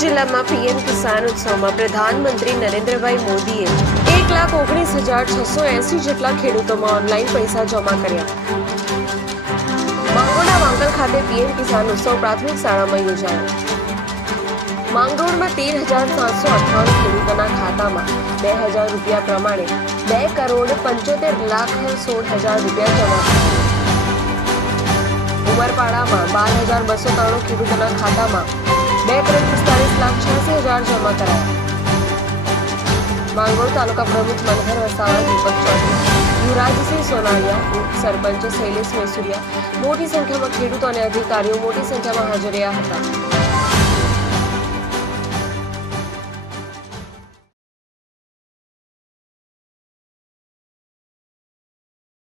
જિલ્લામાં પીએમ કિસાન ઉત્સવમાં પ્રધાનમંત્રી નરેન્દ્રભાઈ મોદીએ એક લાખ ઓગણીસ હજાર છસો એસી જેટલા ખેડૂતોમાં ઓનલાઈન પૈસા જમા કર્યા. માંગરોળના વાંકલ ખાતે પીએમ કિસાન ઉત્સવ પ્રાથમિક શાળામાં યોજાયો. માંગરોળમાં તેર હજાર સાતસો અઠ્ઠાણું ખેડૂતોના ખાતામાં બે હજાર રૂપિયા પ્રમાણે બે કરોડ પંચોતેર લાખ સોળ હજાર રૂપિયા જમા થયા. ઉમરપાડામાં બાર હજાર બસો ત્રાણું ખેડૂતોના ખાતામાં બે કરોડ પિસ્તાલીસ લાખ છ્યાસી હજાર જમા કરાયા માંગરોળ તાલુકા પ્રમુખ મનહર વસાવા, દીપક ચૌધરી, યુવરાજસિંહ સોનારિયા સરપંચ શૈલેષ મેસુરિયા મોટી સંખ્યામાં ખેડૂતો અને અધિકારીઓ મોટી સંખ્યામાં હાજર રહ્યા હતા.